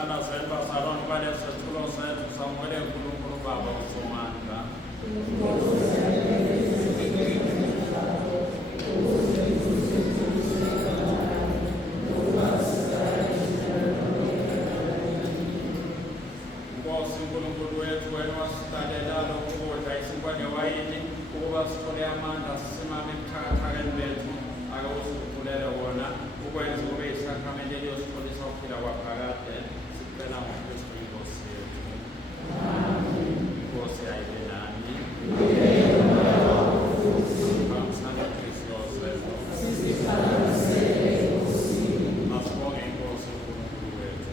sana selva salon vale setulo setu samwele kulukulu baba usomanda Ngosi kulukulu wetu wenu wasitalela lokuta isikwanye wayini ukuba sithole amandla sisimame ebuthakathakeni bethu akawusikhulele wona ukwenza kube isakramenti eliyositholisa ukuphila kwaphakade sicela ngoKristu inkosi yethu. Inkosi ayibe nani. Bambisana uKristu Yosefu. Masibonge inkosi uNkulunkulu wethu.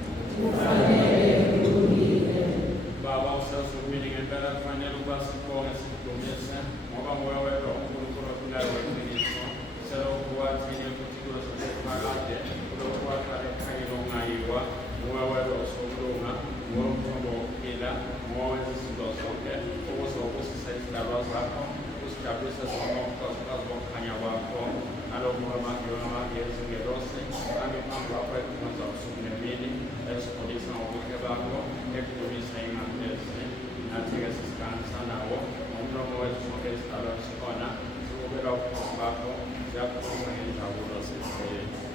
Baba usesukwini ngempela kufanele ukuba sibonge sidumise ngoba nguwe wedwa uNkulunkulu ophilayo weqiniso. Selokhu wathini futhi kulosophakade kulokhu wahlala ekhayeni okungayiwa nguwe wedwa usokulunga nguwe umthombo wokuphila nguwe wenza izinto zonke ukuzobusisa izidalwa zakho usijabulise sona ubukhazikhazi bokukhanya kwakho nalokhu amagiyona amagezi ngelosi angiphambi kwakho ekukhonza ubusuku nemini esipholisa ngobuhle bakho ekudumisa ingaphezi nathi-ke sisiganisa nawo ngomlomo wethu sonke isidalwa esikhona sikubela ubukhosi bakho siyakhuluma ngenjabulo sesithethu.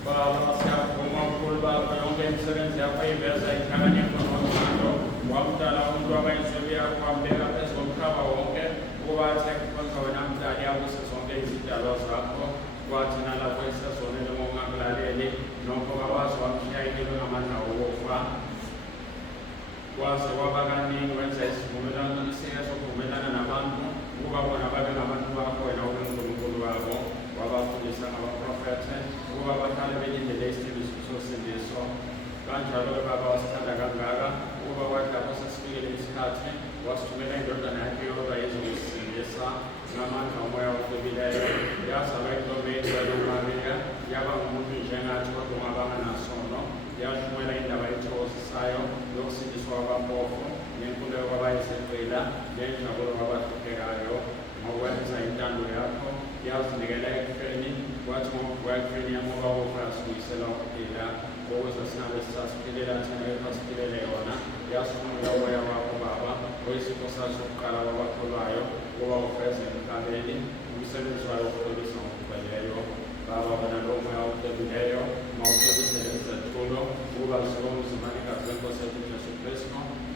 Baba,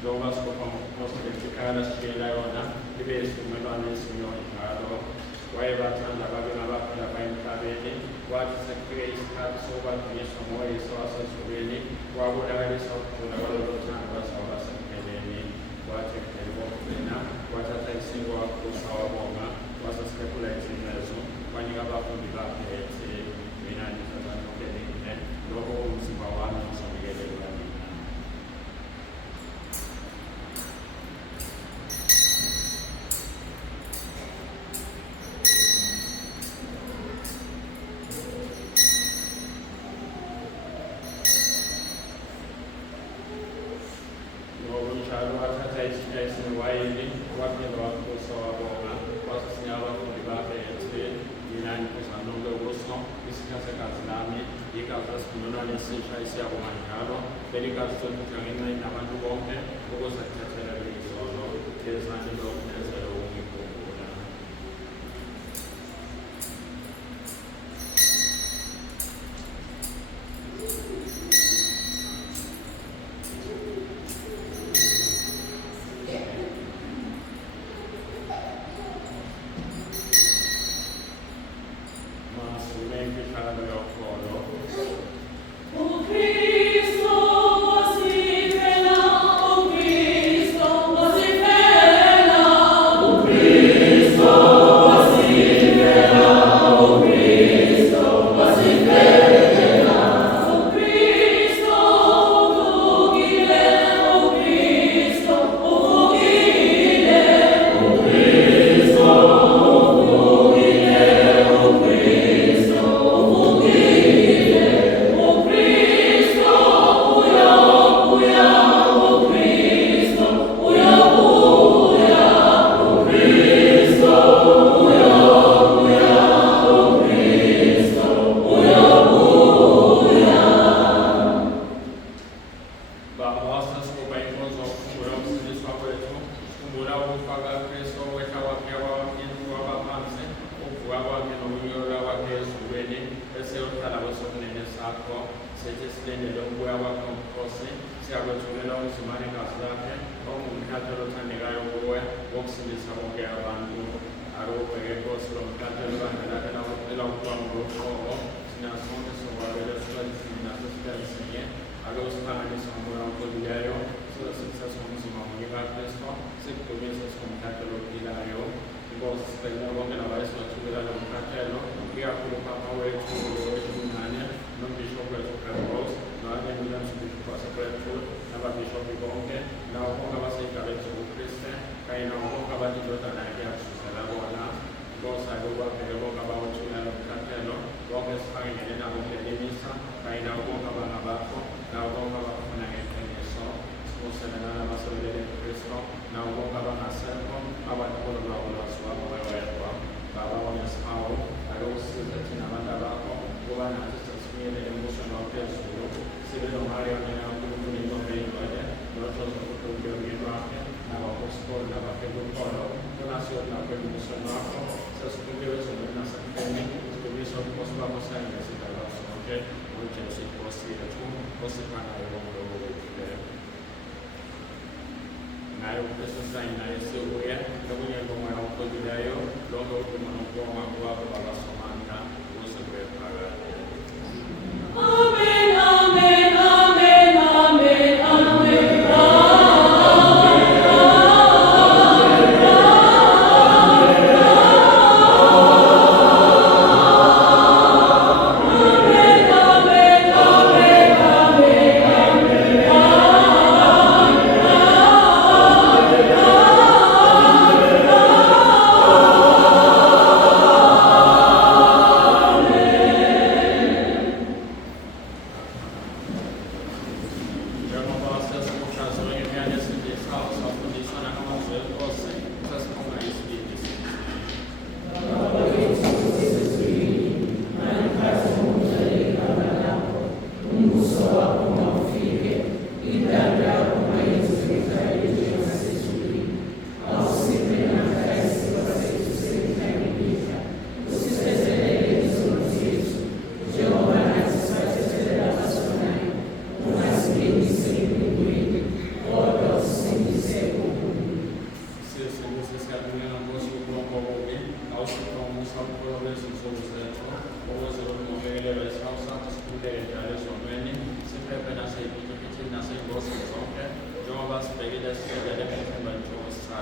Lovaskopan nostettikäällä siellä on liveistumella nesunjoinkado. Vaivatanda vagina vakka paintaveeni. Vaatisa kreiskat sovat missä moisoasa suveni. Vavudaidis ottuna valotaan vasavassa keleni. Vaatikten vuokrina. Vaatataisi vuokkuussa avoma. Vasaskekuleitsin nelsun. Vainiga vakkundi vakkeetsi. Minä nyt saatan kokelinne. Loho uusiva vanhansa mieleellä.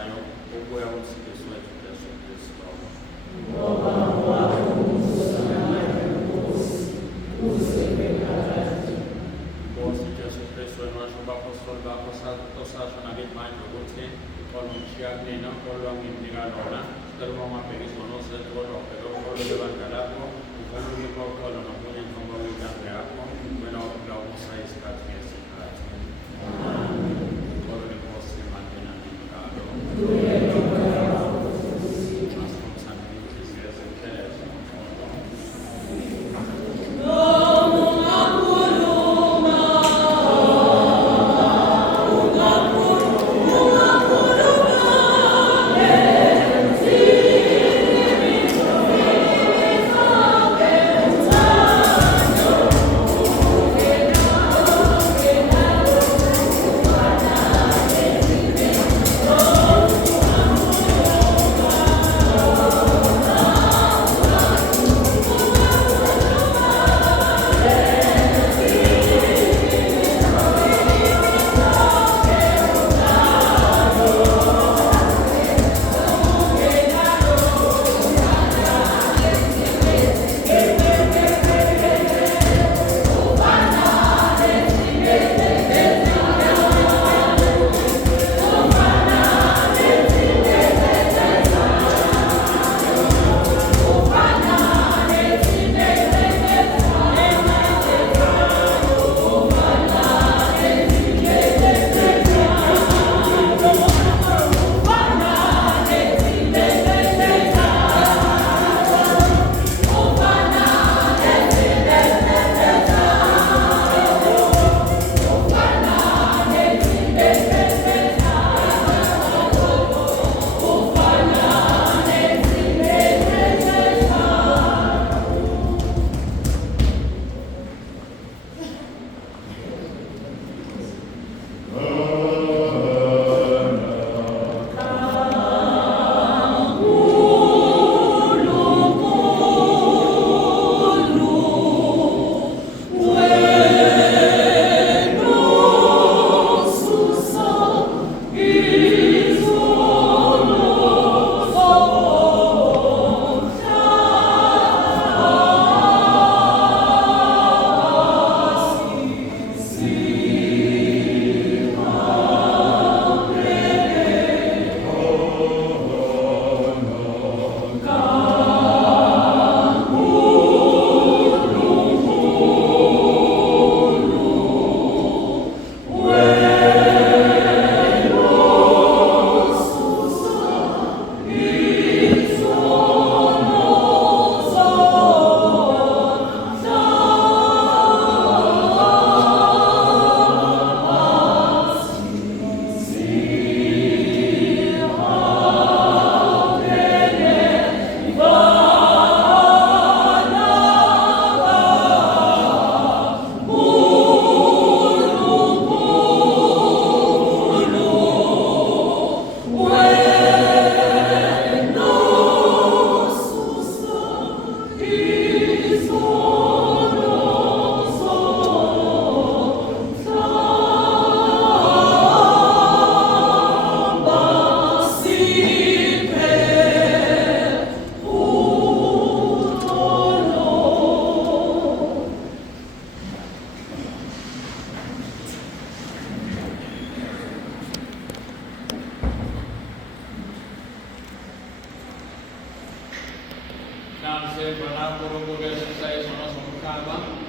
hayo ubwo yabusikizo wetu Yesu Kristo. Bosi Yesu Kristo nwashomba apostol bako tosasha na vitmanyo wote kolumshia neno kolwa ngimniga lona termo mapegisono se todo pero kolo levantalapo ukano ngipo kolo na kunya kombo wikande hapo bueno la usa iskati yesi kati kolo ni posti mantena nikado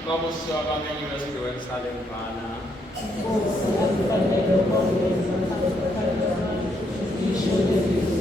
Vamos a venir a escribir Salempana. Thank you.